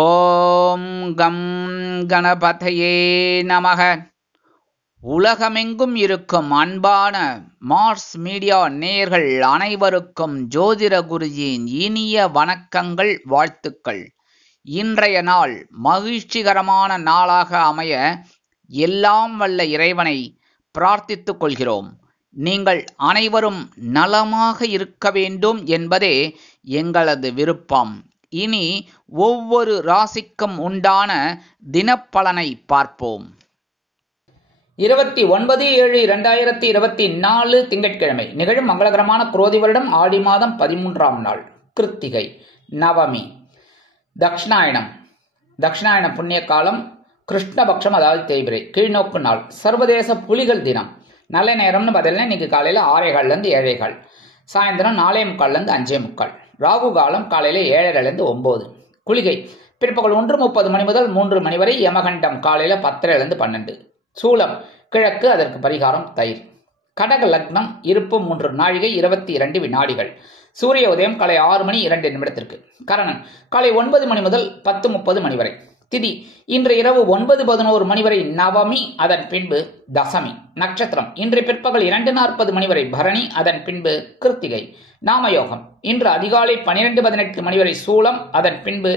ஓம் come கணபதையே நமக. உலகமெங்கும் இருக்கும் அன்பான மார்ஸ் மீடியா நேயர்கள் அனைவருக்கும் ஜோதிட குருஜியின் இனிய வணக்கங்கள், வாழ்த்துக்கள். இன்றைய நாள் மகிழ்ச்சிகரமான நாளாக அமைய எல்லாம் வல்ல இறைவனை பிரார்த்தித்துக் கொள்கிறோம். நீங்கள் அனைவரும் நலமாக இருக்க வேண்டும் என்பதே எங்களது விருப்பம். இனி ஒவ்வொரு ராசிக்கும் உண்டான தினப்பலனை பார்ப்போம். 29/7/2024 திங்கட்கிழமை நிகழும் மங்களகரமான குரோதி வருடம் ஆடி மாதம் 13ஆம் நாள் கிருத்திகை நவமி. தக்ஷிணாயன புண்ணிய காலம் கிருஷ்ணபக்ஷம், அதாவது தேய்பிரை, கீழ்நோக்கு நாள். சர்வதேச புலிகள் தினம். நல்ல நேரம்னு பார்த்தீங்கன்னா இன்னைக்கு காலையில் 6:15 7:15, சாயந்தரம் 4:45 5:45. ராகு காலம் காலையில் 7:30 9. குளிகை பிற்பகல் 1:30 மணி முதல் 3 மணி வரை. யமகண்டம் காலையில் 10:30 12. சூலம் கிழக்கு, அதற்கு பரிகாரம் தயிர். கடக லக்னம், இருப்பு 3 நாழிகை 22 வினாடிகள். சூரிய உதயம் காலை 6 மணி 2 நிமிடத்திற்கு. கரணன் காலை 9 மணி முதல் 10:30 மணி வரை. திதி இன்று இரவு 9:11 மணி வரை நவமி, அதன் பின்பு தசமி. நட்சத்திரம் இன்று பிற்பகல் 2:40 மணி வரை பரணி, அதன் பின்பு கிருத்திகை. நாமயோகம் இன்று அதிகாலை 12:18 மணி வரை சூலம், அதன் பின்பு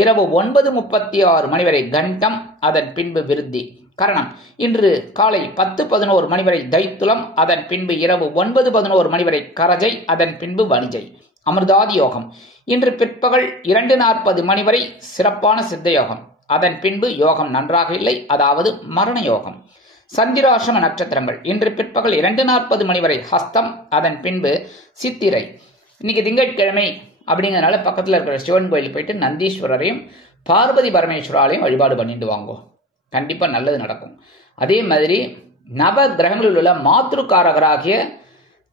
இரவு 9:36 மணி வரை கண்டம், அதன் பின்பு விருத்தி. கரணம் இன்று காலை 10:11 மணி வரை தைத்துலம், அதன் பின்பு இரவு 9:11 மணி வரை கரஜை, அதன் பின்பு வணிஜை. அமிர்தாதி யோகம் இன்று பிற்பகல் 2:40 மணி வரை சிறப்பான சித்த யோகம், அதன் பின்பு யோகம் நன்றாக இல்லை, அதாவது மரண யோகம். சந்திராசிரம நட்சத்திரங்கள் இன்று பிற்பகல் 2:40 மணி வரை ஹஸ்தம், அதன் பின்பு சித்திரை. இன்னைக்கு திங்கட்கிழமை அப்படிங்கிறதுனால பக்கத்தில் இருக்கிற சிவன் கோயில் போயிட்டு நந்தீஸ்வரரையும் பார்வதி பரமேஸ்வராலையும் வழிபாடு பண்ணிட்டு வாங்கோ, கண்டிப்பா நல்லது நடக்கும். அதே மாதிரி நவ கிரகங்களில் உள்ள மாத்ருக்காரகராகிய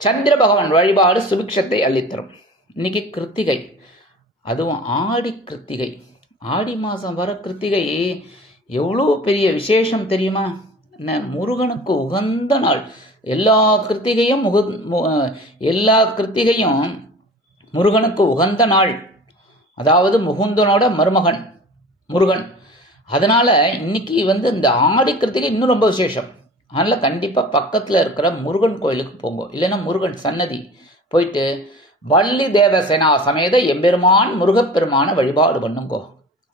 சந்திர பகவான் வழிபாடு சுபிக்ஷத்தை அள்ளித்தரும். இன்னைக்கு கிருத்திகை, அதுவும் ஆடி கிருத்திகை. ஆடி மாதம் வர கிருத்திகை எவ்வளோ பெரிய விசேஷம் தெரியுமா? முருகனுக்கு உகந்த நாள். எல்லா கிருத்திகையும் முருகனுக்கு உகந்த நாள், அதாவது முகுந்தனோட மருமகன் முருகன். அதனால இன்னைக்கு இந்த ஆடி கிருத்திகை இன்னும் ரொம்ப விசேஷம். அதனால கண்டிப்பா பக்கத்துல இருக்கிற முருகன் கோயிலுக்கு போங்க, இல்லைன்னா முருகன் சன்னதி போயிட்டு வள்ளி தேவசேனா சமேத எம்பெருமான் முருகப்பெருமான வழிபாடு பண்ணுங்கோ.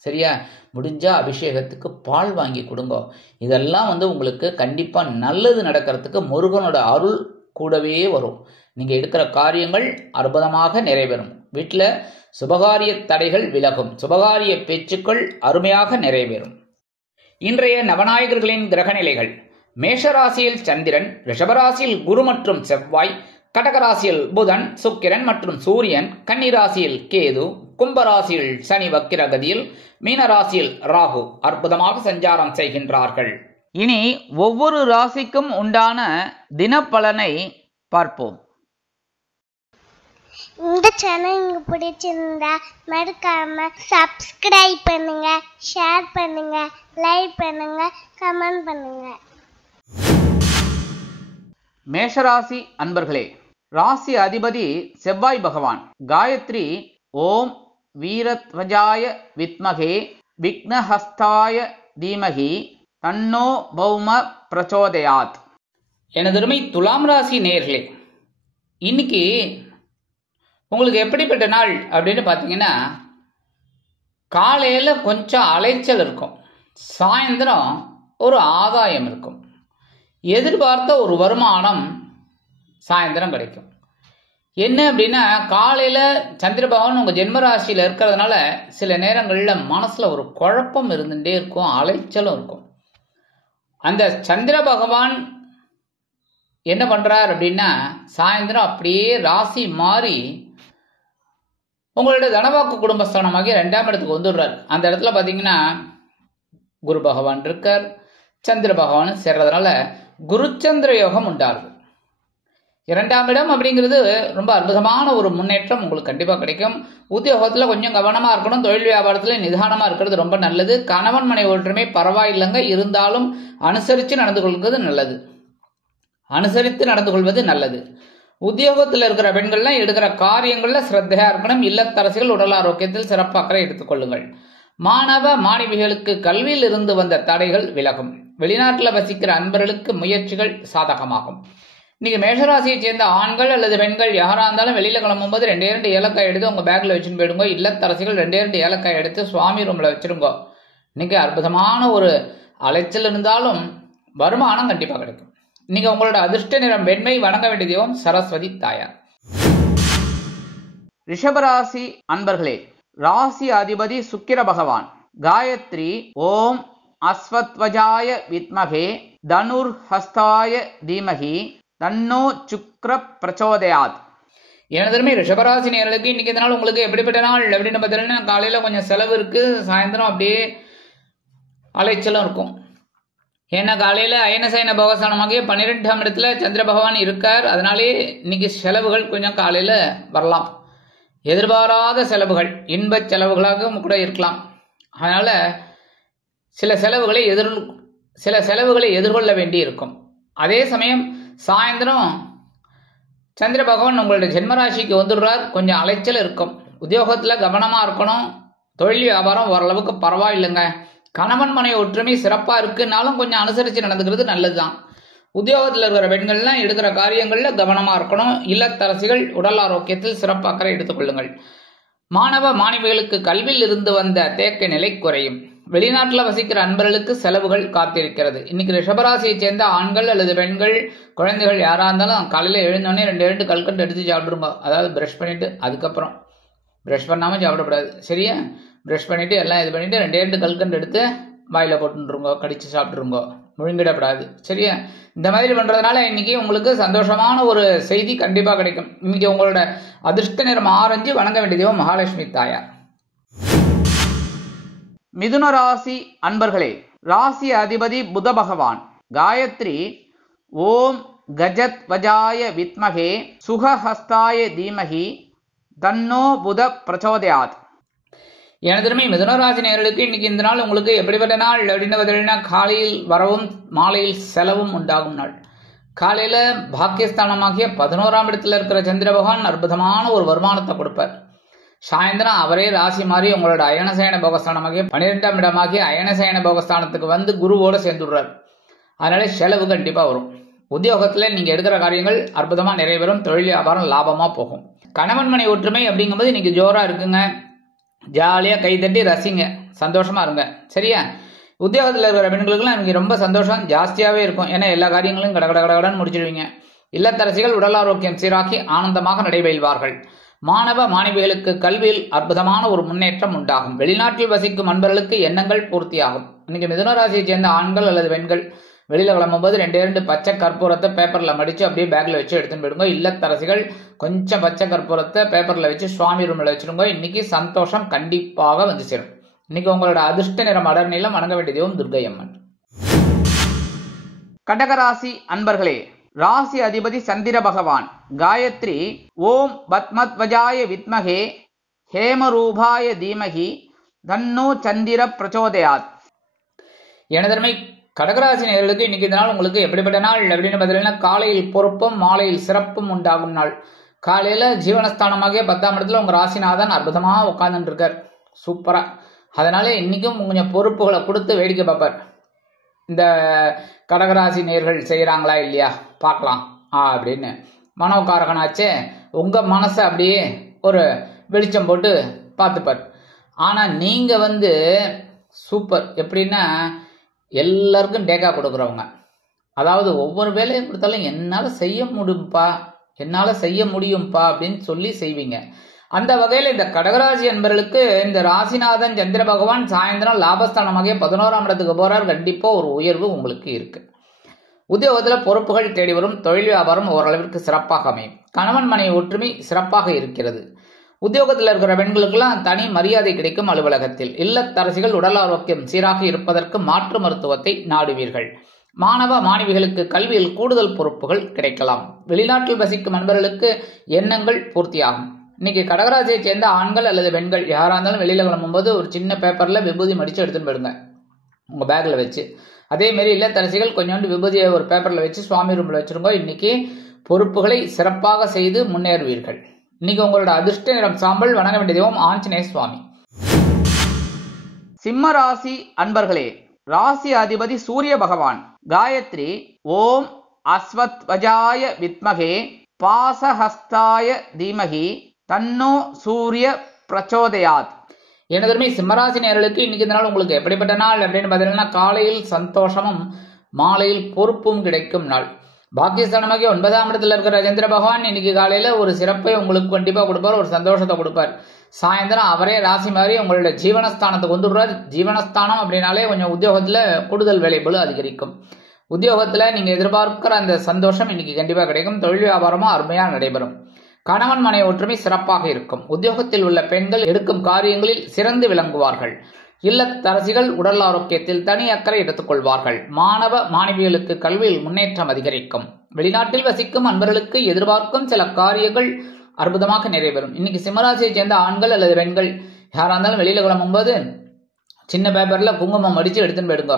சரியா? முடிஞ்சா அபிஷேகத்துக்கு பால் வாங்கி கொடுங்கோ. இதெல்லாம் உங்களுக்கு கண்டிப்பா நல்லது நடக்கிறதுக்கு முருகனோட அருள் கூடவே வரும். நீங்க எடுக்கிற காரியங்கள் அற்புதமாக நிறைவேறும். வீட்டில் சுபகாரிய தடைகள் விலகும். சுபகாரிய பேச்சுக்கள் அருமையாக நிறைவேறும். இன்றைய நவநாயகர்களின் கிரகநிலைகள்: மேஷராசியில் சந்திரன், ரிஷபராசியில் குரு மற்றும் செவ்வாய், கடகராசியில் புதன், சுக்கிரன் மற்றும் சூரியன், கன்னிராசியில் கேது, கும்பராசியில் சனி வக்கிரகதியில், மீனராசியில் ராகு அற்புதமாக சஞ்சாரம் செய்கின்றார்கள். இனி ஒவ்வொரு ராசிக்கும் உண்டான தினப்பலனை பார்ப்போம். இந்த சேனல் உங்களுக்கு பிடிச்சிருந்தா மறக்காம சப்ஸ்கிரைப் பண்ணுங்க, ஷேர் பண்ணுங்க, லைக் பண்ணுங்க, கமெண்ட் பண்ணுங்க. மேஷராசி அன்பர்களே, ராசி அதிபதி செவ்வாய் பகவான். காயத்ரி ஓம் வீரத்வஜாய வித்மகே விக்னஹஸ்தாய தீமகி தன்னோ பௌம பிரச்சோதயாத். எனதருமை துலாம் ராசி நேயர்களே, இன்னைக்கு உங்களுக்கு எப்படிப்பட்ட நாள் அப்படின்னு பார்த்தீங்கன்னா, காலையில் கொஞ்சம் அலைச்சல் இருக்கும், சாயந்தரம் ஒரு ஆதாயம் இருக்கும், எதிர்பார்த்த ஒரு வருமானம் சாயந்தரம் கிடைக்கும். என்ன அப்படின்னா, காலையில் சந்திர பகவான் உங்கள் ஜென்மராசியில் இருக்கிறதுனால சில நேரங்களில் மனசில் ஒரு குழப்பம் இருந்துகிட்டே இருக்கும், அலைச்சலும் இருக்கும். அந்த சந்திர பகவான் என்ன பண்ணுறார் அப்படின்னா, சாயந்தரம் அப்படியே ராசி மாறி உங்களோட தனவாக்கு குடும்பஸ்தானமாகி 2ஆம் இடத்துக்கு வந்துடுறார். அந்த இடத்துல பார்த்தீங்கன்னா குரு பகவான் இருக்கார், சந்திர பகவான் சேர்றதுனால குருச்சந்திர யோகம் உண்டாகுது. 2ஆம் இடம் அப்படிங்கிறது ரொம்ப அற்புதமான ஒரு முன்னேற்றம் உங்களுக்கு கண்டிப்பாக கிடைக்கும். உத்தியோகத்தில் கொஞ்சம் கவனமாக இருக்கணும், தொழில் வியாபாரத்தில் நிதானமாக இருக்கிறது ரொம்ப நல்லது. கணவன் மனை ஒற்றுமை பரவாயில்லைங்க, இருந்தாலும் அனுசரித்து நடந்து கொள்வது நல்லது. உத்தியோகத்தில் இருக்கிற பெண்கள்லாம் எடுக்கிற காரியங்களில் சிரத்தையாக இருக்கணும். இல்லத்தரசிகள் உடல் ஆரோக்கியத்தில் சிறப்பு அக்கறை எடுத்துக்கொள்ளுங்கள். மாணவ மாணவிகளுக்கு கல்வியில் இருந்து வந்த தடைகள் விலகும். வெளிநாட்டில் வசிக்கிற அன்பர்களுக்கு முயற்சிகள் சாதகமாகும். இன்னைக்கு மேஷராசியை சேர்ந்த ஆண்கள் அல்லது பெண்கள் யாரா இருந்தாலும் வெளியில கிளம்பும்போது 2 ஏலக்காய் எடுத்து உங்க பேக்ல வச்சுன்னு போயிடுங்க. இல்லத்தரசிகள் 2 ஏலக்காய் எடுத்து சுவாமி ரூம்ல வச்சிருங்க. இன்னைக்கு அற்புதமான ஒரு அலைச்சல் இருந்தாலும் வருமானம் கண்டிப்பா கிடைக்கும். இன்னைக்கு உங்களோட அதிர்ஷ்ட நிறம் வெண்மை. வணங்க வேண்டிய தெய்வம் சரஸ்வதி தாயார். ரிஷபராசி அன்பர்களே, ராசி அதிபதி சுக்கிர பகவான். காயத்ரி ஓம் அஸ்வத்வஜாய வித்மகே தனுர் ஹஸ்தாய தீமகி தன்னோ சுக்ர பிரச்சோதயாத். எனதுமே ரிஷபராசி நேர்களுக்கு இன்னைக்கு இந்த நாள் உங்களுக்கு எப்படிப்பட்ட நாள் அப்படின்னு பார்த்தீங்கன்னா, காலையில கொஞ்சம் செலவு இருக்கு, சாயந்தரம் அப்படியே அலைச்சலும் இருக்கும். ஏன்னா காலையில அயனசயன போகஸ்தானமாகிய 12ஆம் இடத்துல சந்திர பகவான் இருக்கார். அதனாலே இன்னைக்கு செலவுகள் கொஞ்சம் காலையில வரலாம். எதிர்பாராத செலவுகள் இன்ப செலவுகளாக கூட இருக்கலாம். அதனால சில செலவுகளை எதிர்கொள்ள வேண்டி இருக்கும். அதே சமயம் சாயந்தரம் சந்திர பகவான் உங்களுடைய ஜென்மராசிக்கு வந்துடுறார். கொஞ்சம் அலைச்சல் இருக்கும். உத்தியோகத்தில் கவனமாக இருக்கணும். தொழில் வியாபாரம் ஓரளவுக்கு பரவாயில்லைங்க. கணவன் மனைவி ஒற்றுமை சிறப்பாக இருக்குனாலும் கொஞ்சம் அனுசரித்து நடந்துக்கிறது நல்லது தான். உத்தியோகத்தில் இருக்கிற பெண்கள்லாம் எடுக்கிற காரியங்களில் கவனமாக இருக்கணும். இல்லத்தரசிகள் உடல் ஆரோக்கியத்தில் சிறப்பு அக்கறை எடுத்துக்கொள்ளுங்கள். மாணவ மாணவிகளுக்கு கல்வியில் இருந்து வந்த தேக்க நிலை குறையும். வெளிநாட்டில் வசிக்கிற அன்பர்களுக்கு செலவுகள் காத்திருக்கிறது. இன்னைக்கு ரிஷபராசியை சேர்ந்த ஆண்கள் அல்லது பெண்கள் குழந்தைகள் யாராக இருந்தாலும் காலையில் எழுந்தோடனே 2 கல்கண்டு எடுத்து சாப்பிடுங்க. அதாவது ப்ரஷ் பண்ணிட்டு, அதுக்கப்புறம் ப்ரஷ் பண்ணாமல் சாப்பிடக்கூடாது. சரியா? ப்ரஷ் பண்ணிட்டு எல்லாம் இது பண்ணிட்டு 2 கல்கண்டு எடுத்து வாயில போட்டுருங்க, கடிச்சு சாப்பிட்டுருங்க, முழுங்கிடப்படாது. சரியா? இந்த மாதிரி பண்றதுனால இன்னைக்கு உங்களுக்கு சந்தோஷமான ஒரு செய்தி கண்டிப்பா கிடைக்கும். இன்னைக்கு உங்களோட அதிர்ஷ்ட நிறம் ஆரஞ்சு. வணங்க வேண்டிய தெய்வம் மகாலட்சுமி தாயார். மிதுன ராசி அன்பர்களே, ராசி அதிபதி புத பகவான். காயத்ரி ஓம் கஜத் வஜாய வித்மகே சுகஹஸ்தாய தீமகி தன்னோ புத பிரச்சோதயாத். எனதுமே மிதுனராசி நேயர்களுக்கு இன்னைக்கு இந்த நாள் உங்களுக்கு எப்படிப்பட்ட நாள் அப்படின்னு பார்த்தீங்கன்னா, காலையில் வரவும் மாலையில் செலவும் உண்டாகும் நாள். காலையில பாக்கியஸ்தானமாகிய 11ஆம் இடத்துல இருக்கிற சந்திர பகவான் அற்புதமான ஒரு வருமானத்தை கொடுப்பார். சாயந்தரம் அவரே ராசி மாறி உங்களோட அயனசயன போகஸ்தானமாகிய 12ஆம் இடமாகிய அயனசயன போகஸ்தானத்துக்கு வந்து குருவோட சேர்ந்துடுறார். அதனால செலவு கண்டிப்பா வரும். உத்தியோகத்துல நீங்க எடுக்கிற காரியங்கள் அற்புதமா நிறைவேறும். தொழில் வியாபாரம் லாபமா போகும். கணவன் மனை ஒற்றுமை அப்படிங்கும்போது இன்னைக்கு ஜோரா இருக்குங்க. ஜாலியா கைதட்டி ரசிங்க, சந்தோஷமா இருங்க. சரியா? உத்தியோகத்தில் இருக்கிற பெண்களுக்குலாம் எனக்கு ரொம்ப சந்தோஷம் ஜாஸ்தியாவே இருக்கும். ஏன்னா எல்லா காரியங்களும் கடகடகடன் முடிச்சிடுவீங்க. இல்லத்தரசிகள் உடல் ஆரோக்கியம் சீராக்கி ஆனந்தமாக நடைபெறுவார்கள். மாணவ மாணவிகளுக்கு கல்வியில் அற்புதமான ஒரு முன்னேற்றம் உண்டாகும். வெளிநாட்டில் வசிக்கும் அன்பர்களுக்கு எண்ணங்கள் பூர்த்தியாகும். இன்னைக்கு மிதுனராசியை சேர்ந்த ஆண்கள் அல்லது பெண்கள் வெளியில கிளம்பும்போது 2 பச்சை கற்பூரத்தை பேப்பர்ல மடிச்சு அப்படியே பேக்ல வச்சு எடுத்துன்னு போயிடுங்க. இல்லத்தரசிகள் கொஞ்சம் பச்சை கற்பூரத்தை பேப்பர்ல வச்சு சுவாமி ரூம்ல வச்சிருங்க. இன்னைக்கு சந்தோஷம் கண்டிப்பாக வந்து சேரும். இன்னைக்கு உங்களோட அதிர்ஷ்ட நிறம் அடர் நீளம். வணங்க வேண்டிய தெய்வம் துர்க்கை அம்மன். கடகராசி அன்பர்களே, ராசி அதிபதி சந்திர பகவான். காயத்ரி ஓம் பத்மத்வஜாய வித்மகே ஹேமரூபாய தீமகி தன்னோ சந்திர பிரச்சோதயாத். எனதர்மை கடகராசி நேயர்களுக்கு இன்னைக்கு இந்த நாள் உங்களுக்கு எப்படிப்பட்ட நாள் அப்படின்னு பார்த்தீங்கன்னா, காலையில் பொறுப்பும் மாலையில் சிறப்பும் உண்டாகும் நாள். காலையில ஜீவனஸ்தானமாகிய 10ஆம் இடத்துல உங்க ராசிநாதன் அற்புதமா உட்கார்ந்துட்டு இருக்கார். சூப்பரா. அதனால இன்னைக்கும் கொஞ்சம் பொறுப்புகளை கொடுத்து வேடிக்கை பார்ப்பார். இந்த கடகராசி நேயர்கள் செய்யறாங்களா இல்லையா பார்க்கலாம் அப்படின்னு. மனோகாரகனாச்சே உங்க மனசை அப்படியே ஒரு வெளிச்சம் போட்டு பார்த்துப்பார். ஆனா நீங்க சூப்பர். எப்படின்னா எல்லாருக்கும் டேக்கா கொடுக்குறவங்க. அதாவது ஒவ்வொரு வேலையை கொடுத்தாலும் என்னால் செய்ய முடியும்பா அப்படின்னு சொல்லி செய்வீங்க. அந்த வகையில் இந்த கடகராசி என்பவர்களுக்கு இந்த ராசிநாதன் சந்திர பகவான் சாயந்தரம் லாபஸ்தானமாகிய 11ஆம் இடத்துக்கு போறார். கண்டிப்பா ஒரு உயர்வு உங்களுக்கு இருக்கு. உத்தியோகத்தில் பொறுப்புகள் தேடி வரும். தொழில் வியாபாரம் ஓரளவிற்கு சிறப்பாக அமையும். கணவன் மனைவி ஒற்றுமை சிறப்பாக இருக்கிறது. உத்தியோகத்தில் இருக்கிற பெண்களுக்கெல்லாம் தனி மரியாதை கிடைக்கும். அலுவலகத்தில் இல்லத்தரசிகள் உடல் ஆரோக்கியம் சீராக இருப்பதற்கு மாற்று மருத்துவத்தை நாடுவீர்கள். மாணவ மாணவிகளுக்கு கல்வியில் கூடுதல் பொறுப்புகள் கிடைக்கலாம். வெளிநாட்டில் வசிக்கும் நண்பர்களுக்கு எண்ணங்கள் பூர்த்தியாகும். இன்னைக்கு கடகராசியை சேர்ந்த ஆண்கள் அல்லது பெண்கள் யாரா இருந்தாலும் வெளியில கிளம்பும்போது ஒரு சின்ன பேப்பர்ல விபூதி மடிச்சு எடுத்துன்னு போயிடுங்க உங்க பேக்ல வச்சு. அதே மாதிரி இல்லத்தரசிகள் கொஞ்சோண்டு விபூதியை ஒரு பேப்பர்ல வச்சு சுவாமி ரூம்ல வச்சிருங்க. இன்னைக்கு பொறுப்புகளை சிறப்பாக செய்து முன்னேறுவீர்கள். இன்னைக்கு உங்களோட அதிர்ஷ்ட நிறம் சாம்பல். வணங்க வேண்டிய தெய்வம் ஆஞ்சநேய சுவாமி. சிம்ம ராசி அன்பர்களே, ராசி அதிபதி சூரிய பகவான். காயத்ரி ஓம் அஸ்வத்வஜாய வித்மகே பாசஹஸ்தாய தீமகி தன்னோ சூரிய பிரச்சோதயாத். எனதருமை சிம்மராசி நேயர்களுக்கு இன்னைக்கு இந்த நாள் உங்களுக்கு எப்படிப்பட்ட நாள் அப்படின்னு பார்த்தீங்கன்னா, காலையில் சந்தோஷமும் மாலையில் பொறுப்பும் கிடைக்கும் நாள். பாக்கியஸ்தானமாகி 9ஆம் இடத்துல இருக்கிற ராஜேந்திர பகவான் இன்னைக்கு காலையில ஒரு சிறப்பை உங்களுக்கு கண்டிப்பா கொடுப்பார், ஒரு சந்தோஷத்தை கொடுப்பார். சாயந்தரம் அவரே ராசி மாதிரி உங்களோட ஜீவனஸ்தானத்துக்கு வந்துடுறார். ஜீவனஸ்தானம் அப்படின்னாலே கொஞ்சம் உத்தியோகத்துல கூடுதல் வேலைபளு அதிகரிக்கும். உத்தியோகத்துல நீங்க எதிர்பார்க்கிற அந்த சந்தோஷம் இன்னைக்கு கண்டிப்பா கிடைக்கும். தொழில் வியாபாரமும் அருமையா நடைபெறும். கணவன் மனைவி ஒற்றுமை சிறப்பாக இருக்கும். உத்தியோகத்தில் உள்ள பெண்கள் எடுக்கும் காரியங்களில் சிறந்து விளங்குவார்கள். இல்லத்தரசிகள் உடல் ஆரோக்கியத்தில் தனி அக்கறை எடுத்துக் கொள்வார்கள். மாணவ மாணவிகளுக்கு கல்வியில் முன்னேற்றம் அதிகரிக்கும். வெளிநாட்டில் வசிக்கும் அன்பர்களுக்கு எதிர்பார்க்கும் சில காரியங்கள் அற்புதமாக நிறைவேறும். இன்னைக்கு சிம்மராசியை சேர்ந்த ஆண்கள் அல்லது பெண்கள் யாரா இருந்தாலும் வெளியில கிளம்பும்போது சின்ன பேப்பர்ல குங்குமம் அடிச்சு எடுத்துன்னு போயிடுங்க.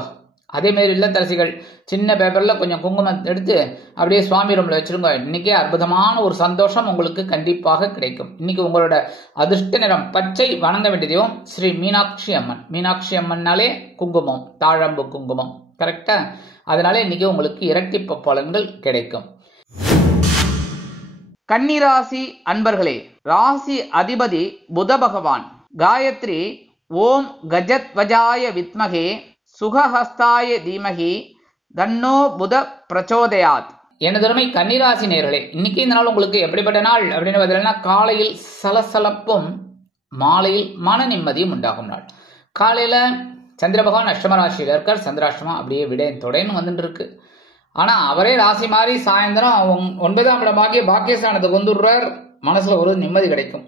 அதே மாதிரி இல்லத்தரசிகள் சின்ன பேப்பர்ல கொஞ்சம் குங்குமம் எடுத்து அப்படியே சுவாமி ரூம்ல வச்சிருங்க. இன்னைக்கே அற்புதமான ஒரு சந்தோஷம் உங்களுக்கு கண்டிப்பாக கிடைக்கும். இன்னைக்கு உங்களோட அதிர்ஷ்ட நிறம் பச்சை. வணங்க வேண்டியதையும் ஸ்ரீ மீனாட்சி அம்மன். மீனாட்சி அம்மன்னாலே குங்குமம், தாழம்பு குங்குமம், கரெக்டா? அதனால இன்னைக்கு உங்களுக்கு இரட்டிப்பு பலன்கள் கிடைக்கும். கன்னிராசி அன்பர்களே, ராசி அதிபதி புத பகவான். காயத்ரி ஓம் கஜத்வஜாய வித்மகே சுகஹஸ்தாய தீமகி தன்னோ புத பிரச்சோதயாத். எனதருமை கன்னிராசி நேயர்களே, இன்னைக்கு இந்த நாள் உங்களுக்கு எப்படிப்பட்ட நாள் அப்படின்னு பார்த்தீங்கன்னா, காலையில் சலசலப்பும் மாலையில் மன நிம்மதியும் உண்டாகும் நாள். காலையில சந்திர பகவான் அஷ்டம ராசியில இருக்கார். சந்திராஷ்டமம் அப்படியே விடேன் தொடைன்னு வந்துட்டு இருக்கு. ஆனா அவரே ராசி மாறி சாயந்தரம் 9ஆம் இடமாகிய பாக்கியஸ்தானத்துக்கு வந்துடுறார். மனசுல ஒரு நிம்மதி கிடைக்கும்.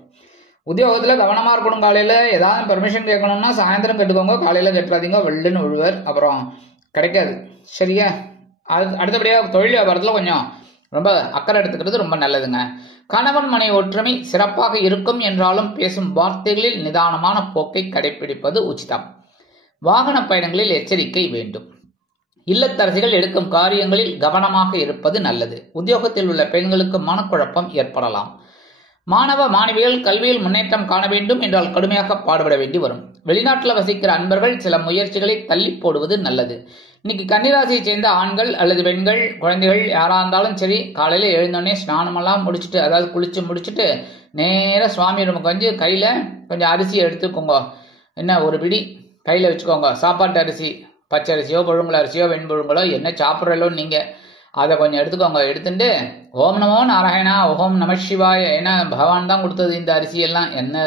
உத்தியோகத்துல கவனமா இருக்கணும். காலையில ஏதாவது பெர்மிஷன் கேட்கணும்னா சாயந்தரம் கேட்டுக்கோங்க, காலையில கேட்டுறாதீங்க. வெள்ளுன்னு விழுவர், அப்புறம் கிடைக்காது. சரியா? அடுத்தபடியா தொழில் வியாபாரத்துல கொஞ்சம் ரொம்ப அக்கறை எடுத்துக்கிறது ரொம்ப நல்லதுங்க. கணவன் மனை ஒற்றுமை சிறப்பாக இருக்கும் என்றாலும் பேசும் வார்த்தைகளில் நிதானமான போக்கை கடைபிடிப்பது உச்சிதம். வாகன பயணங்களில் எச்சரிக்கை வேண்டும். இல்லத்தரசிகள் எடுக்கும் காரியங்களில் கவனமாக இருப்பது நல்லது. உத்தியோகத்தில் உள்ள பெண்களுக்கு மனக்குழப்பம் ஏற்படலாம். மாணவ மாணவிகள் கல்வியில் முன்னேற்றம் காண வேண்டும் என்றால் கடுமையாக பாடுபட வேண்டி வரும். வெளிநாட்டில் வசிக்கிற அன்பர்கள் சில முயற்சிகளை தள்ளி போடுவது நல்லது. இன்னைக்கு கன்னிராசியை சேர்ந்த ஆண்கள் அல்லது பெண்கள், குழந்தைகள் யாரா இருந்தாலும் சரி, காலையில எழுந்தோடனே ஸ்நானமெல்லாம் முடிச்சுட்டு, அதாவது குளிச்சு முடிச்சுட்டு நேர சுவாமி ரூமுக்கு வந்து கையில கொஞ்சம் அரிசி எடுத்துக்கோங்க. என்ன ஒரு பிடி கையில வச்சுக்கோங்க. சாப்பாட்டு அரிசி, பச்சை அரிசியோ புழுங்கல் அரிசியோ வெண்புழுங்கலோ என்ன சாப்பிட்றலோ நீங்க அதை கொஞ்சம் எடுத்துக்கோங்க. எடுத்துட்டு ஓம் நமோ நாராயணா, ஓம் நம சிவாய. ஏன்னா பகவான் தான் கொடுத்தது இந்த அரிசி எல்லாம். என்ன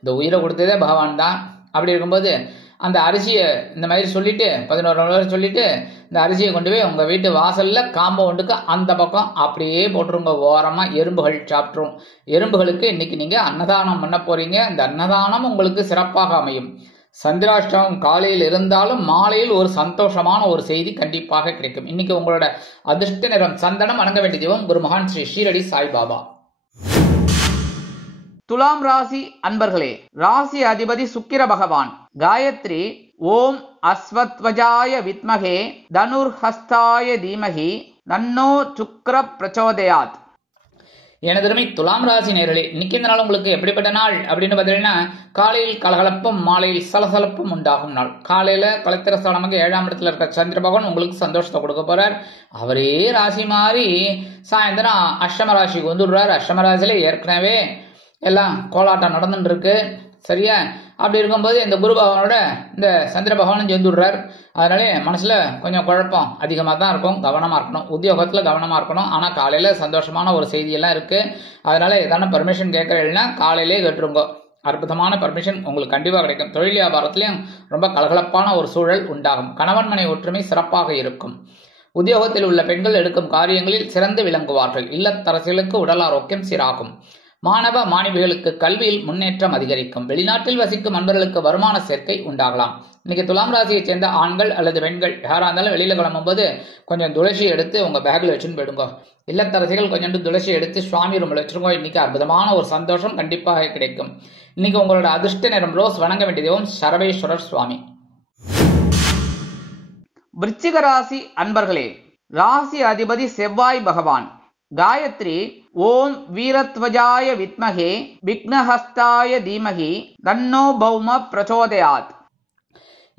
இந்த உயிரை கொடுத்ததே பகவான் தான். அப்படி இருக்கும்போது அந்த அரிசியை இந்த மாதிரி சொல்லிட்டு 11 சொல்லிட்டு இந்த அரிசியை கொண்டு போய் உங்க வீட்டு வாசல்ல காம்பவுண்டுக்கு அந்த பக்கம் அப்படியே போட்டுருங்க. ஓரமா எறும்புகள் சாப்பிட்ரும். எறும்புகளுக்கு இன்னைக்கு நீங்க அன்னதானம் பண்ண போறீங்க. இந்த அன்னதானம் உங்களுக்கு சிறப்பாக அமையும். சந்திராஷ்டமம் காலையில் இருந்தாலும் மாலையில் ஒரு சந்தோஷமான ஒரு செய்தி கண்டிப்பாக கிடைக்கும். இன்னைக்கு உங்களோட அதிர்ஷ்ட நிறம் சந்தனம். வணங்க வேண்டிய தெய்வம் குரு மகான் ஸ்ரீ ஷீரடி சாய்பாபா. துலாம் ராசி அன்பர்களே, ராசி அதிபதி சுக்கிர பகவான். காயத்ரி ஓம் அஸ்வத்வஜாய வித்மகே தனுர்ஹஸ்தாய தீமகி தன்னோ சுக்ர பிரச்சோதயாத். எனதருமை துலாம் ராசி நேயர்களே, இன்னைக்கு இந்த நாள் உங்களுக்கு எப்படிப்பட்ட நாள் அப்படின்னு பார்த்தீங்கன்னா, காலையில் கலகலப்பும் மாலையில் சலசலப்பும் உண்டாகும் நாள். காலையில கலத்திர ஸ்தானமாக 7ஆம் இடத்துல இருக்க சந்திர பகவான் உங்களுக்கு சந்தோஷத்தை கொடுக்க போறார். அவரே ராசி மாறி சாயந்தரம் அஷ்டம ராசிக்கு வந்துடுறார். அஷ்டம ராசியில ஏற்கனவே எல்லாம் கோலாட்டம் நடந்துட்டு இருக்கு. சரியா? அப்படி இருக்கும்போது இந்த குரு பகவானோட இந்த சந்திர பகவானும் சேர்ந்துடுறார். அதனால மனசுல கொஞ்சம் குழப்பம் அதிகமாக தான் இருக்கும். கவனமா இருக்கணும். உத்தியோகத்துல கவனமா இருக்கணும். ஆனா காலையில சந்தோஷமான ஒரு செய்தியெல்லாம் இருக்கு. அதனால ஏதான பர்மிஷன் கேட்கறீங்கன்னா காலையிலே கேட்டுருங்க. அற்புதமான பர்மிஷன் உங்களுக்கு கண்டிப்பா கிடைக்கும். தொழில் வியாபாரத்திலையும் ரொம்ப கலகலப்பான ஒரு சூழல் உண்டாகும். கணவன் மனை ஒற்றுமை சிறப்பாக இருக்கும். உத்தியோகத்தில் உள்ள பெண்கள் எடுக்கும் காரியங்களில் சிறந்து விளங்குவார்கள். இல்லத்தரசிகளுக்கு உடல் ஆரோக்கியம் சீராகும். மாணவ மாணவிகளுக்கு கல்வியில் முன்னேற்றம் அதிகரிக்கும். வெளிநாட்டில் வசிக்கும் நண்பர்களுக்கு வருமான சேர்க்கை உண்டாகலாம். இன்னைக்கு துலாம் ராசியை சேர்ந்த ஆண்கள் அல்லது பெண்கள் யாரா இருந்தாலும் வெளியில கிளம்பும்போது கொஞ்சம் துளசி எடுத்து உங்க பேக்ல வச்சுன்னு போயிடுங்க. இல்லத்தரசிகள் கொஞ்சம் துளசி எடுத்து சுவாமி ரூம்ல வச்சிருங்க. இன்னைக்கு அற்புதமான ஒரு சந்தோஷம் கண்டிப்பாக கிடைக்கும். இன்னைக்கு உங்களோட அதிர்ஷ்ட நிறம் ரோஸ். வணங்க வேண்டிய தெய்வம் சரவேஸ்வரர் சுவாமி. விருச்சிக ராசி அன்பர்களே, ராசி அதிபதி செவ்வாய் பகவான். காயத்ரி ஓம் வீரத்வஜாய வித்மகே விக்னஹஸ்தாய தீமகி தன்னோ பௌம பிரச்சோதயாத்.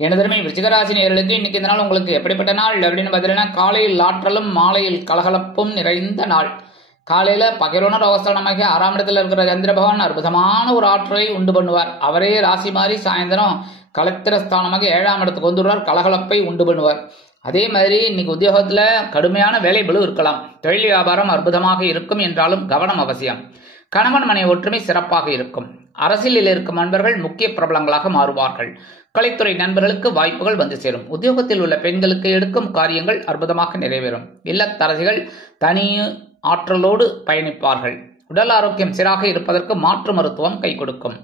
எனதருமை விருச்சிகராசி நேயர்களுக்கு இன்னைக்கு இந்த நாள் உங்களுக்கு எப்படிப்பட்ட நாள் அப்படின்னு பார்த்தீங்கன்னா, காலையில் ஆற்றலும் மாலையில் கலகலப்பும் நிறைந்த நாள். காலையில பகிரோன ரோகஸ்தானமாக 6ஆம் இடத்துல இருக்கிற சந்திர பகவான் அற்புதமான ஒரு ஆற்றலை உண்டு பண்ணுவார். அவரே ராசி மாறி சாயந்தரம் கலத்திரஸ்தானமாக 7ஆம் இடத்துக்கு வந்துடுவார், கலகலப்பை உண்டு பண்ணுவார். அதே மாதிரி இன்னைக்கு உத்தியோகத்துல கடுமையான வேலை பளு இருக்கலாம். தொழில் வியாபாரம் அற்புதமாக இருக்கும் என்றாலும் கவனம் அவசியம். கணவன் மனை ஒற்றுமை சிறப்பாக இருக்கும். அரசியலில் இருக்கும் நண்பர்கள் முக்கிய பிரபலங்களாக மாறுவார்கள். கலைத்துறை நண்பர்களுக்கு வாய்ப்புகள் வந்து சேரும். உத்தியோகத்தில் உள்ள பெண்களுக்கு எடுக்கும் காரியங்கள் அற்புதமாக நிறைவேறும். இல்லத்தரசிகள் தனி ஆற்றலோடு பயணிப்பார்கள். உடல் ஆரோக்கியம் சீராக இருப்பதற்கு மாற்று மருத்துவம் கை கொடுக்கும்.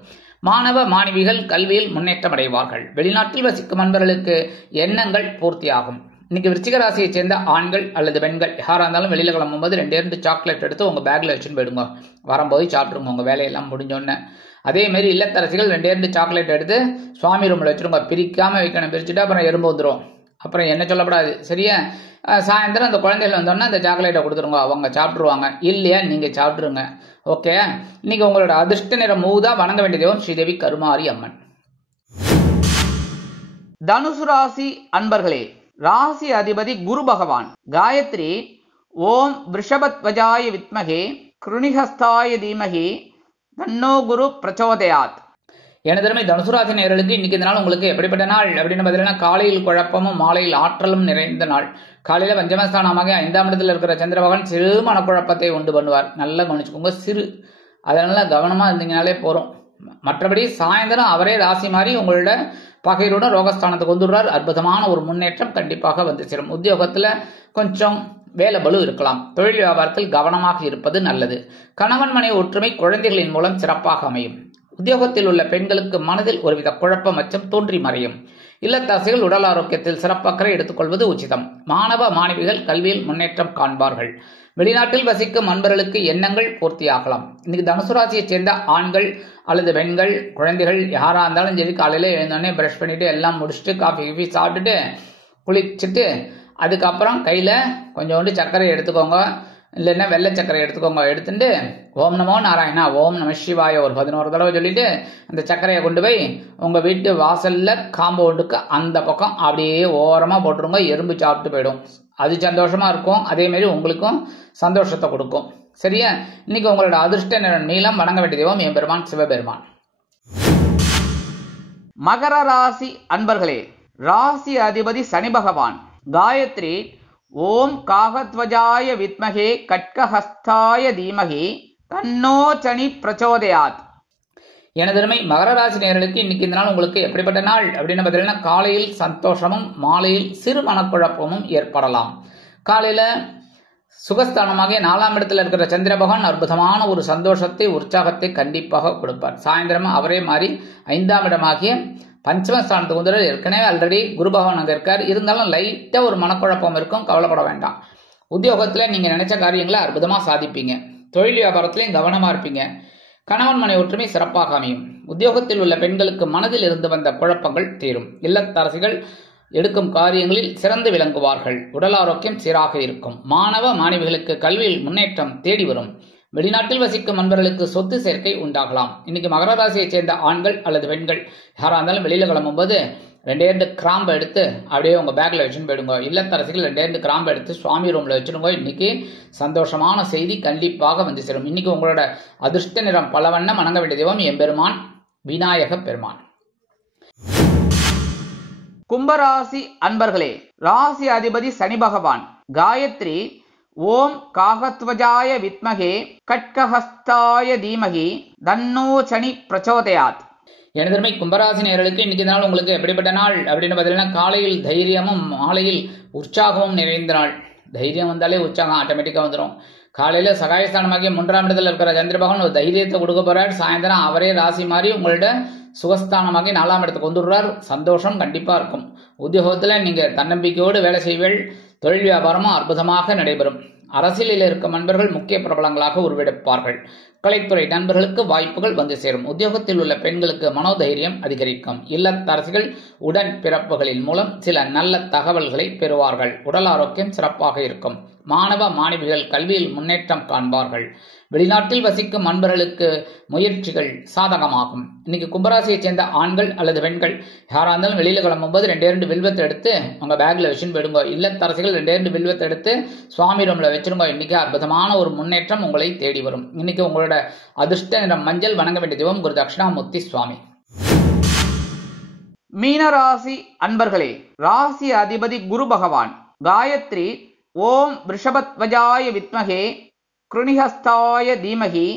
மாணவ மாணவிகள் கல்வியில் முன்னேற்றம் அடைவார்கள். வெளிநாட்டில் வசிக்கும் நண்பர்களுக்கு எண்ணங்கள் பூர்த்தியாகும். இன்னைக்கு விருச்சிக ராசியை சேர்ந்த ஆண்கள் அல்லது பெண்கள் யாரா இருந்தாலும் வெளியில கிளம்பும்போது 2 சாக்லேட் எடுத்து உங்க பேக்ல வச்சுன்னு போயிடுங்க. வரும்போது சாப்பிட்டுருங்க உங்க வேலையெல்லாம் முடிஞ்சோன்னு. அதே மாதிரி இல்லத்தரசிகள் 2 சாக்லேட் எடுத்து சுவாமி ரூம்ல வச்சிருங்க. பிரிக்காம வைக்கணும். பிரிச்சுட்டு அப்புறம் எறும்பு வந்துடும். அப்புறம் என்ன சொல்லப்படாது, சரியா? சாயந்தரம் அந்த குழந்தைகள் வந்தோன்னா அந்த சாக்லேட்டை கொடுத்துருங்க, அவங்க சாப்பிட்டுருவாங்க. இல்லையா நீங்க சாப்பிட்டுருங்க. ஓகே. இன்னைக்கு உங்களோட அதிர்ஷ்ட நிறம் ஊதா. வணங்க வேண்டிய தெய்வம் ஸ்ரீதேவி கருமாரி அம்மன். தனுசு ராசி அன்பர்களே, ராசி அதிபதி குரு பகவான். காயத்ரி ஓம் விருஷபத்வஜாய வித்மகே கிருணிஹஸ்தாய தீமகி தன்னோ குரு பிரச்சோதயாத். எனதருமை தனுசு ராசி நேயர்களுக்கு இன்னைக்கு இந்த நாள் உங்களுக்கு எப்படிப்பட்ட நாள் அப்படின்னு பார்த்தீங்கன்னா, காலையில் குழப்பமும் மாலையில் ஆற்றலும் நிறைந்த நாள். காலையில பஞ்சமஸ்தானமாக 5ஆம் இடத்துல இருக்கிற சந்திர பகவான் சிறு மனக்குழப்பத்தை உண்டு பண்ணுவார். நல்லா கவனிச்சுக்கோங்க, சிறு. அதனால கவனமா இருந்தீங்கனாலே போறோம். மற்றபடி சாயந்தரம் அவரே ராசி மாறி உங்களோட பகையுடன் ரோகஸ்தானத்துக்கு வந்துடுறார். அற்புதமான ஒரு முன்னேற்றம் கண்டிப்பாக வந்து சேரும். உத்தியோகத்துல கொஞ்சம் வேலை பளு இருக்கலாம். தொழில் வியாபாரத்தில் கவனமாக இருப்பது நல்லது. கணவன் மனை ஒற்றுமை குழந்தைகளின் மூலம் சிறப்பாக அமையும். உத்தியோகத்தில் உள்ள பெண்களுக்கு மனதில் ஒருவித குழப்பம் அச்சம் தோன்றி மறையும். இல்லத்தரசிகள் உடல் ஆரோக்கியத்தில் சிறப்பக்கறை எடுத்துக்கொள்வது உச்சிதம். மாணவ மாணவிகள் கல்வியில் முன்னேற்றம் காண்பார்கள். வெளிநாட்டில் வசிக்கும் நண்பர்களுக்கு எண்ணங்கள் பூர்த்தியாகலாம். இன்னைக்கு தனுசு ராசியை சேர்ந்த ஆண்கள் அல்லது பெண்கள் குழந்தைகள் யாரா இருந்தாலும் சரி, காலையில எழுந்தோடனே பிரஷ் பண்ணிட்டு எல்லாம் முடிச்சுட்டு காஃபி சாப்பிட்டுட்டு குளிச்சுட்டு அதுக்கப்புறம் கையில கொஞ்சோண்டு சர்க்கரை எடுத்துக்கோங்க. இல்லைன்னா வெள்ளை சர்க்கரை எடுத்துக்கோங்க. எடுத்துட்டு ஓம் நமோ நாராயணா ஓம் நம சிவாய ஒரு 11 தடவை சொல்லிட்டு அந்த சர்க்கரையை கொண்டு போய் உங்க வீட்டு வாசல்ல காம்பவுண்டுக்கு அந்த பக்கம் அப்படியே ஓரமா போட்டுருங்க. எறும்பு சாப்பிட்டு போயிடும். அது சந்தோஷமா இருக்கும். அதே மாதிரி உங்களுக்கும் சந்தோஷத்தை கொடுக்கும். சரியா? இன்னைக்கு உங்களோட அதிர்ஷ்ட நிறம் நீளம். வணங்க வேண்டிய தெய்வம் எம்பெருமான் சிவபெருமான். மகர ராசி அன்பர்களே, ராசி அதிபதி சனி பகவான். காயத்ரி ஓம் காகத்வஜாய வித்மகே கட்கஹஸ்தாய தீமகி தன்னோ சனி பிரச்சோதயாத். எனதருமை மகர ராசி நேயர்களுக்கு இன்னைக்கு இந்த நாள் உங்களுக்கு எப்படிப்பட்ட நாள் அப்படின்னு பார்த்தீங்கன்னா, காலையில் சந்தோஷமும் மாலையில் சிறு மனக்குழப்பமும் ஏற்படலாம். காலையில சுகஸ்தானமாக 4ஆம் இடத்துல இருக்கிற சந்திர பகவான் அற்புதமான ஒரு சந்தோஷத்தை உற்சாகத்தை கண்டிப்பாக கொடுப்பார். சாயந்தரம் அவரே மாறி 5ஆம் இடமாகிய பஞ்சமஸ்தானத்துக்கு வந்து ஏற்கனவே ஆல்ரெடி குரு பகவான் அங்கே இருக்கார். இருந்தாலும் லைட்டா ஒரு மனக்குழப்பம் இருக்கும். கவலைப்பட வேண்டாம். உத்தியோகத்துல நீங்க நினைச்ச காரியங்களை அற்புதமா சாதிப்பீங்க. தொழில் வியாபாரத்திலையும் கவனமா இருப்பீங்க. கணவன் மனை ஒற்றுமை சிறப்பாக அமையும். உத்தியோகத்தில் உள்ள பெண்களுக்கு மனதில் இருந்து வந்த குழப்பங்கள் தீரும். இல்லத்தரசிகள் எடுக்கும் காரியங்களில் சிறந்து விளங்குவார்கள். உடல் ஆரோக்கியம் சீராக இருக்கும். மாணவ மாணவிகளுக்கு கல்வியில் முன்னேற்றம் தேடி வரும். வெளிநாட்டில் வசிக்கும் நண்பர்களுக்கு சொத்து சேர்க்கை உண்டாகலாம். இன்னைக்கு மகர ராசியை சேர்ந்த ஆண்கள் அல்லது பெண்கள் யாரா இருந்தாலும் வெளியில கிளம்பும் போது 2 கிராம்பு எடுத்து அப்படியே உங்க பேக்ல வச்சுன்னு போயிடுங்க. இல்லத்தரசிகள் 2 கிராம்பு எடுத்து சுவாமி ரூம்ல வச்சுடுங்க. இன்னைக்கு சந்தோஷமான செய்தி கண்டிப்பாக வந்து சேரும். இன்னைக்கு உங்களோட அதிர்ஷ்ட நிறம் பலவண்ணம். வணங்க வேண்டிய தெய்வம் எம்பெருமான் விநாயக பெருமான். கும்பராசி அன்பர்களே, ராசி அதிபதி சனி பகவான். காயத்ரி ஓம் காகத்வஜாய வித்மகே கட்கஹஸ்தாய தீமகி தன்னோ சனி பிரச்சோதயாத். எனதருமை கும்பராசி நேயர்களுக்கு இன்னைக்கு நாள் உங்களுக்கு எப்படிப்பட்ட நாள் அப்படின்னு பார்த்தீங்கன்னா, காலையில் தைரியமும் மாலையில் உற்சாகமும் நிறைந்த நாள். தைரியம் வந்தாலே உற்சாகம் ஆட்டோமேட்டிக்கா வந்துடும். காலையில சகாயஸ்தானமாகிய 3ஆம் இடத்துல இருக்கிற சந்திர பகவான் ஒரு தைரியத்தை கொடுக்க போறார். சாயந்தரம் அவரே ராசி மாறி உங்களோட சுகஸ்தானமாகி 4ஆம் இடத்துக்கு வந்துடுறார். சந்தோஷம் கண்டிப்பா இருக்கும். உத்தியோகத்துல நீங்க தன்னம்பிக்கையோடு வேலை செய்வீர்கள். தொழில் வியாபாரமும் அற்புதமாக நடைபெறும். அரசியலில் இருக்கும் நண்பர்கள் முக்கிய பிரபலங்களாக உருவெடுப்பார்கள். கலைத்துறை நண்பர்களுக்கு வாய்ப்புகள் வந்து சேரும். உத்தியோகத்தில் உள்ள பெண்களுக்கு மனோதைரியம் அதிகரிக்கும். இல்லத்தரசிகள் உடன் பிறப்புகளின் மூலம் சில நல்ல தகவல்களை பெறுவார்கள். உடல் ஆரோக்கியம் சிறப்பாக இருக்கும். மாணவ மாணவிகள் கல்வியில் முன்னேற்றம் காண்பார்கள். வெளிநாட்டில் வசிக்கும் அன்பர்களுக்கு முயற்சிகள் சாதகமாகும். இன்னைக்கு கும்பராசியைச் சேர்ந்த ஆண்கள் அல்லது பெண்கள் யாரா இருந்தாலும் வெளியில கிளம்பும்போது 2 வில்வத்தை எடுத்து உங்க பேக்ல வச்சுன்னு போயிடுங்க. இல்லத்தரசிகள் 2 வில்வத்தை எடுத்து சுவாமி ரூம்ல வச்சிருங்க. இன்னைக்கு அற்புதமான ஒரு முன்னேற்றம் உங்களை தேடி வரும். இன்னைக்கு உங்களோட அதிர்ஷ்ட நிறம் மஞ்சள். வணங்க வேண்டிய தெய்வம் குரு தட்சிணாமூர்த்தி சுவாமி. மீனராசி அன்பர்களே, ராசி அதிபதி குரு பகவான். காயத்ரி ஓம் ரிஷபத்வஜாய வித்மகே கிருணிஹஸ்தாய தீமகி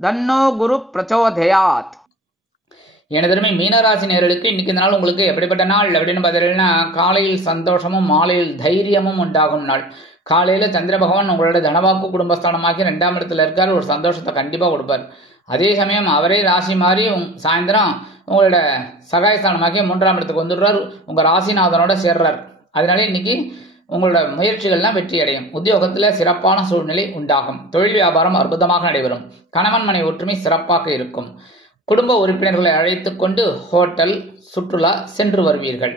தன்னோ குரு பிரச்சோதயாத். எனதருமை மீனராசி நேயர்களுக்கு இன்னைக்கு இந்த நாள் உங்களுக்கு எப்படிப்பட்ட நாள் அப்படின்னு பார்த்தீங்கன்னா, காலையில் சந்தோஷமும் மாலையில் தைரியமும் உண்டாகும் நாள். காலையில சந்திர பகவான் உங்களோட தனவாக்கு குடும்பஸ்தானமாகி 2ஆம் இடத்துல இருக்கார். ஒரு சந்தோஷத்தை கண்டிப்பா கொடுப்பார். அதே சமயம் அவரே ராசி மாறி சாயந்தரம் உங்களோட சகாயஸ்தானமாகி 3ஆம் இடத்துக்கு வந்துடுறார். உங்க ராசிநாதனோட சேர்றார். அதனால இன்னைக்கு உங்களோட முயற்சிகள்லாம் வெற்றி அடையும். உத்தியோகத்துல சிறப்பான சூழ்நிலை உண்டாகும். தொழில் வியாபாரம் அற்புதமாக நடைபெறும். கணவன் மனை ஒற்றுமை சிறப்பாக இருக்கும். குடும்ப உறுப்பினர்களை அழைத்துக் கொண்டு ஹோட்டல் சுற்றுலா சென்று வருவீர்கள்.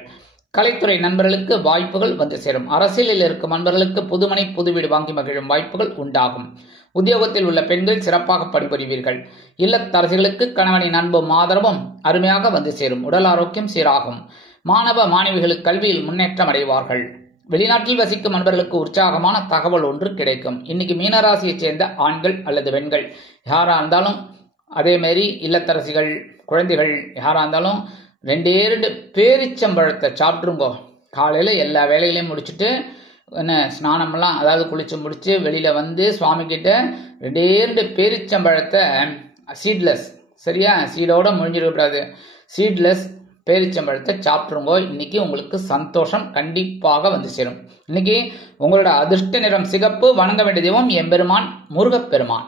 கலைத்துறை நண்பர்களுக்கு வாய்ப்புகள் வந்து சேரும். அரசியலில் இருக்கும் நண்பர்களுக்கு புதுமனை புது வீடு வாங்கி மகிழும் வாய்ப்புகள் உண்டாகும். உத்தியோகத்தில் உள்ள பெண்கள் சிறப்பாக பணிபுரிவீர்கள். இல்லத்தரசிகளுக்கு கணவனின் அன்பும் ஆதரவும் அருமையாக வந்து சேரும். உடல் ஆரோக்கியம் சீராகும். மாணவ மாணவிகளுக்கு கல்வியில் முன்னேற்றம் அடைவார்கள். வெளிநாட்டில் வசிக்கும் நண்பர்களுக்கு உற்சாகமான தகவல் ஒன்று கிடைக்கும். இன்னைக்கு மீனராசியைச் சேர்ந்த ஆண்கள் அல்லது பெண்கள் யாரா இருந்தாலும், அதே மாதிரி இல்லத்தரசிகள் குழந்தைகள் யாரா இருந்தாலும் 2 பேரிச்சம்பழத்தை சாப்பிட்ருங்கோ. காலையில எல்லா வேலைகளையும் முடிச்சுட்டு என்ன ஸ்நானம்லாம், அதாவது குளிச்சு முடிச்சு வெளியில வந்து சுவாமி கிட்ட 2 பேரிச்சம்பழத்தை சீட்லெஸ், சரியா, சீடோட முடிஞ்சிடக்கூடாது, சீட்லெஸ் பேரிச்சம்பழத்தை சாப்பிட்ருங்கோ. இன்னைக்கு உங்களுக்கு சந்தோஷம் கண்டிப்பாக வந்து சேரும். இன்னைக்கு உங்களோட அதிர்ஷ்ட நிறம் சிகப்பு. வணங்க வேண்டிய தெய்வம் எம்பெருமான் முருகப்பெருமான்.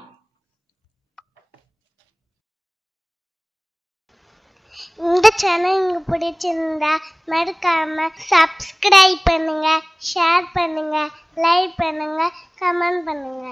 இந்த சேனல் உங்களுக்கு பிடிச்சிருந்தா மறக்காம சப்ஸ்கிரைப் பண்ணுங்க, ஷேர் பண்ணுங்க, லைக் பண்ணுங்க, கமெண்ட் பண்ணுங்க.